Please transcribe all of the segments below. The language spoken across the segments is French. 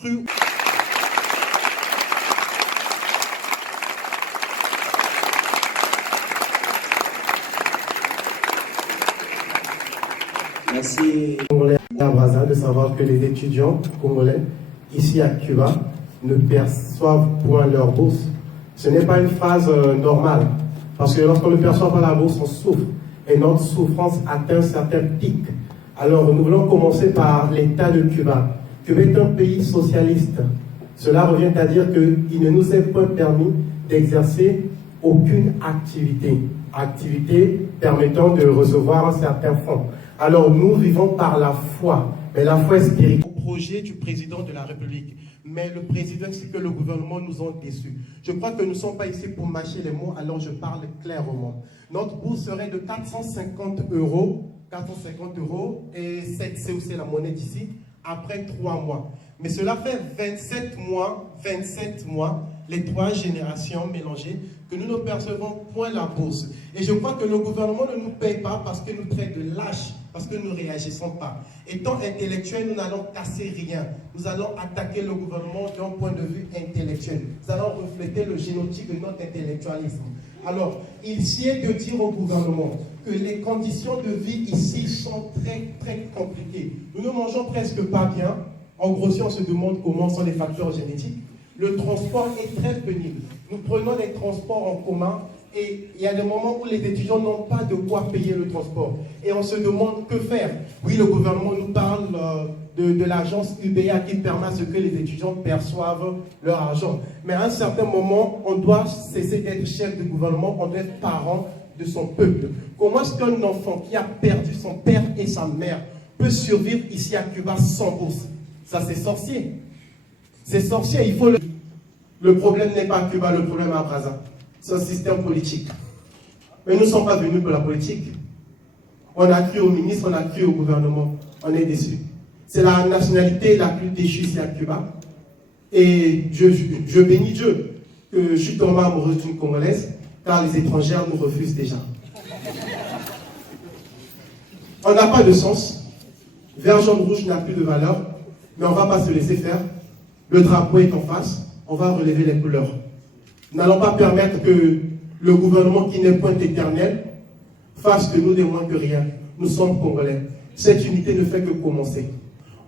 cru. Merci. À Brazza de savoir que les étudiants congolais ici à Cuba ne perçoivent point leur bourse. Ce n'est pas une phrase normale, parce que lorsqu'on ne perçoit pas la bourse, on souffre. Et notre souffrance atteint certains pics. Alors nous voulons commencer par l'État de Cuba. Cuba est un pays socialiste. Cela revient à dire qu'il ne nous est pas permis d'exercer aucune activité permettant de recevoir un certain fonds. Alors nous vivons par la foi, mais la foi est spirituelle. Au projet du président de la République, mais le président c'est que le gouvernement nous ont déçus. Je crois que nous ne sommes pas ici pour mâcher les mots, alors je parle clairement. Notre bourse serait de 450 €, et c'est aussi la monnaie d'ici, après 3 mois. Mais cela fait 27 mois, les 3 générations mélangées, que nous ne percevons point la bourse. Et je crois que le gouvernement ne nous paye pas parce que nous traite de lâches, parce que nous ne réagissons pas. Étant intellectuels, nous n'allons casser rien. Nous allons attaquer le gouvernement d'un point de vue intellectuel. Nous allons refléter le génotype de notre intellectualisme. Alors, il sied de dire au gouvernement que les conditions de vie ici sont très, très compliquées. Nous ne mangeons presque pas bien. En gros, si on se demande comment sont les facteurs génétiques, le transport est très pénible. Nous prenons des transports en commun et il y a des moments où les étudiants n'ont pas de quoi payer le transport. Et on se demande que faire. Oui, le gouvernement nous parle de l'agence UBA qui permet à ce que les étudiants perçoivent leur argent. Mais à un certain moment, on doit cesser d'être chef de gouvernement, on doit être parent de son peuple. Comment est-ce qu'un enfant qui a perdu son père et sa mère peut survivre ici à Cuba sans bourse? Ça, c'est sorcier. C'est sorcier, il faut le... Le problème n'est pas à Cuba, le problème est à Brazza. C'est un système politique. Mais nous ne sommes pas venus pour la politique. On a cru au ministre, on a cru au gouvernement. On est déçus. C'est la nationalité la plus déchue ici à Cuba. Et je bénis Dieu que je suis tombé amoureuse d'une Congolaise, car les étrangères nous refusent déjà. On n'a pas de sens. Vert, jaune, rouge n'a plus de valeur. Mais on ne va pas se laisser faire. Le drapeau est en face. On va relever les couleurs. Nous n'allons pas permettre que le gouvernement qui n'est point éternel fasse de nous des moins que rien. Nous sommes Congolais. Cette unité ne fait que commencer.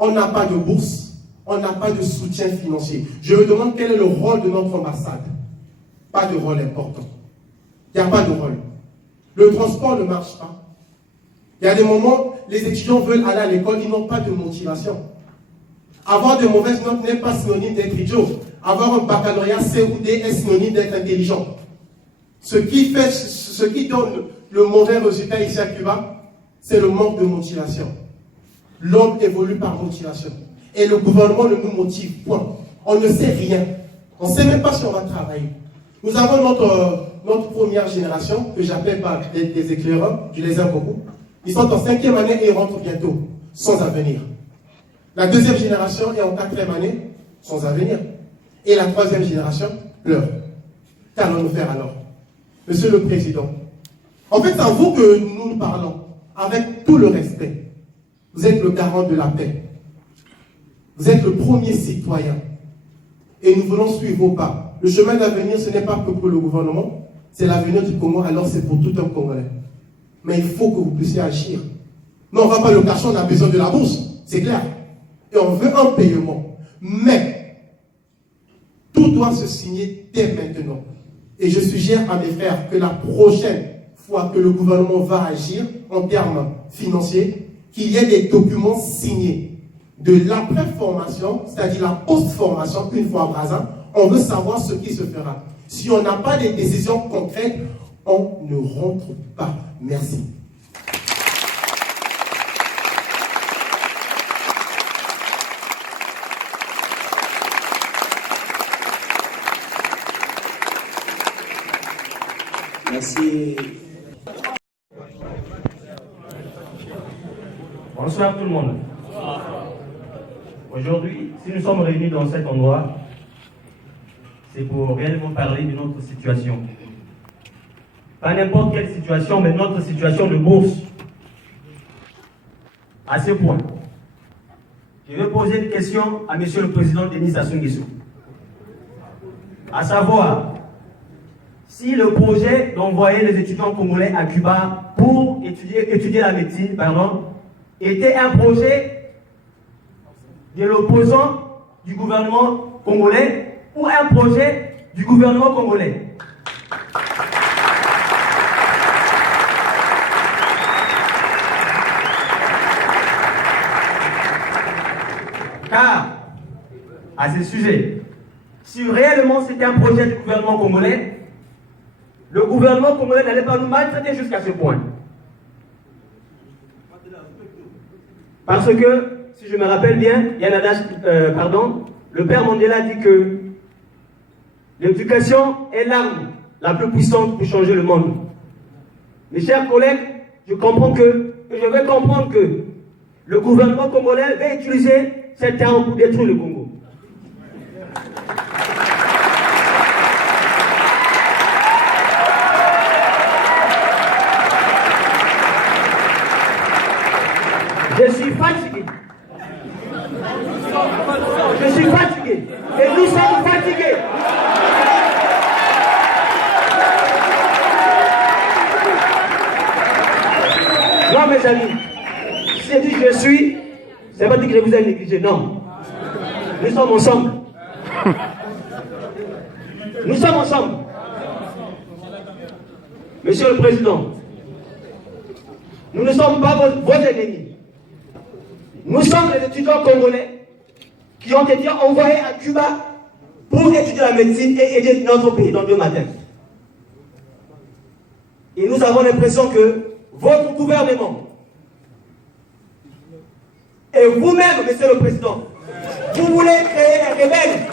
On n'a pas de bourse, on n'a pas de soutien financier. Je me demande quel est le rôle de notre ambassade. Pas de rôle important. Il n'y a pas de rôle. Le transport ne marche pas. Il y a des moments, les étudiants veulent aller à l'école, ils n'ont pas de motivation. Avoir de mauvaises notes n'est pas synonyme d'être idiot. Avoir un baccalauréat C ou D est synonyme d'être intelligent. Ce qui donne le mauvais résultat ici à Cuba, c'est le manque de motivation. L'homme évolue par motivation. Et le gouvernement ne nous motive point. On ne sait rien. On ne sait même pas si on va travailler. Nous avons notre première génération, que j'appelle par des éclaireurs, je les aime beaucoup. Ils sont en 5e année et ils rentrent bientôt, sans avenir. La 2e génération est en 4e année, sans avenir. Et la 3e génération pleure. Qu'allons-nous faire alors? Monsieur le Président, en fait, c'est à vous que nous parlons, avec tout le respect. Vous êtes le garant de la paix. Vous êtes le premier citoyen. Et nous voulons suivre vos pas. Le chemin d'avenir, ce n'est pas que pour le gouvernement, c'est l'avenir du Congo, alors c'est pour tout un Congolais. Mais il faut que vous puissiez agir. Non, on ne va pas le cacher, on a besoin de la bourse, c'est clair. Et on veut un paiement. Mais tout doit se signer dès maintenant. Et je suggère à mes frères que la prochaine fois que le gouvernement va agir en termes financiers, qu'il y ait des documents signés de l'après-formation, c'est-à-dire la post-formation, une fois à Brazza, on veut savoir ce qui se fera. Si on n'a pas des décisions concrètes, on ne rentre pas. Merci. Merci. Bonsoir tout le monde. Aujourd'hui, si nous sommes réunis dans cet endroit, c'est pour réellement parler de notre situation. Pas n'importe quelle situation, mais notre situation de bourse. À ce point, je vais poser une question à Monsieur le Président Denis Sassou Nguesso. À savoir, si le projet d'envoyer les étudiants congolais à Cuba pour étudier la médecine, était un projet de l'opposant du gouvernement congolais ou un projet du gouvernement congolais. Car, à ce sujet, si réellement c'était un projet du gouvernement congolais, le gouvernement congolais n'allait pas nous maltraiter jusqu'à ce point. Parce que, si je me rappelle bien, le père Mandela dit que l'éducation est l'arme la plus puissante pour changer le monde. Mes chers collègues, je vais comprendre que le gouvernement congolais va utiliser cette arme pour détruire le Congo. Je suis fatigué. Je suis fatigué. Et nous sommes fatigués. Non, mes amis, si je dis que je suis, ça ne veut pas dire que je vous ai négligé, non. Nous sommes ensemble. Nous sommes ensemble. Monsieur le Président, nous ne sommes pas vos ennemis. Nous sommes les étudiants congolais qui ont été envoyés à Cuba pour étudier la médecine et aider notre pays dans 2 matins. Et nous avons l'impression que votre gouvernement et vous-même, Monsieur le Président, vous voulez créer les rebelles,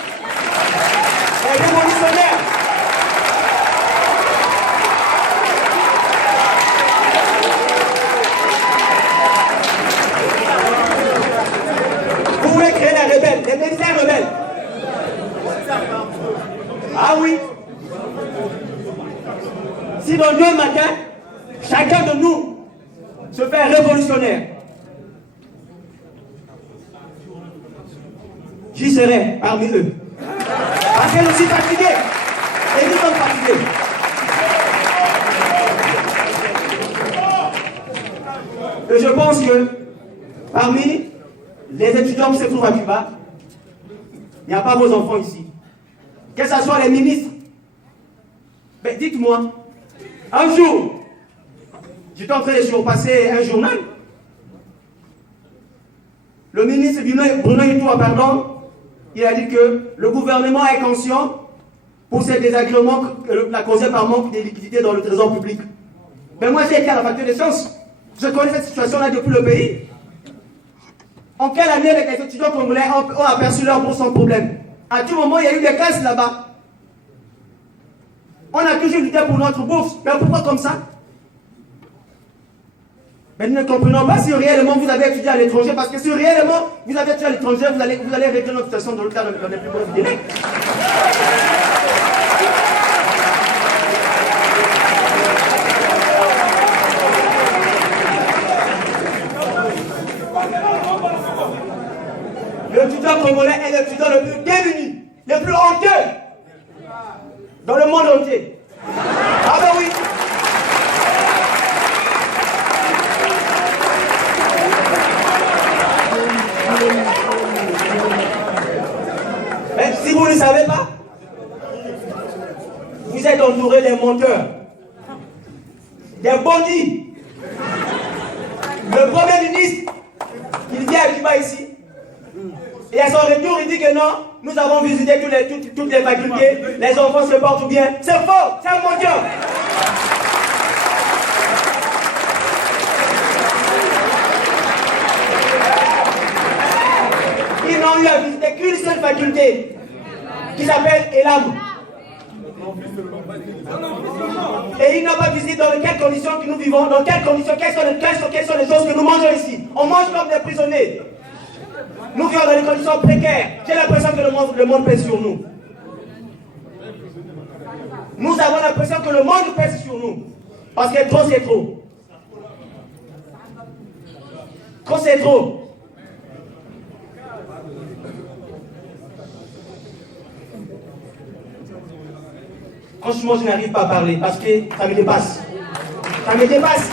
les révolutionnaires. Vous voulez créer les rebelles, les médecins rebelles. Ah oui. Si dans 2 matins, chacun de nous se fait révolutionnaire, j'y serai parmi eux. Parce que je suis fatigué. Et nous sommes fatigués. Et je pense que parmi les étudiants qui se trouvent à Cuba, il n'y a pas vos enfants ici. Que ce soit les ministres. Mais dites-moi, un jour, j'étais en train de surpasser un journal. Le ministre Bruno Itoa, il a dit que le gouvernement est conscient pour ces désagréments causés par manque de liquidité dans le trésor public. Mais moi, j'ai été à la faculté des sciences. Je connais cette situation-là depuis le pays. En quelle année les étudiants congolais ont aperçu leur bourse sans problème? À tout moment, il y a eu des caisses là-bas. On a toujours lutté pour notre bourse. Mais pourquoi comme ça? Mais nous ne comprenons pas si réellement vous avez étudié à l'étranger, parce que si réellement vous avez étudié à l'étranger, vous allez régler notre situation dans le cadre de les plus brefs délais. L'étudiant congolais est l'étudiant le plus démuni, le plus honteux dans le monde entier. Ah ben oui. Mais si vous ne savez pas, vous êtes entouré des menteurs, des bandits. Le Premier ministre, il vient à Cuba ici, et à son retour, il dit que non, nous avons visité toutes les facultés, les enfants se portent bien. C'est faux, c'est un menteur. Ils n'ont eu à visiter qu'une seule faculté, qui s'appelle Elam. Et ils n'ont pas visité dans quelles conditions que nous vivons, dans quelles conditions, quelles sont les choses que nous mangeons ici. On mange comme des prisonniers. Nous vivons dans des conditions précaires. J'ai l'impression que le monde pèse sur nous. Nous avons l'impression que le monde pèse sur nous. Parce que trop, c'est trop. Trop, c'est trop. Franchement, je n'arrive pas à parler parce que ça me dépasse. Ça me dépasse.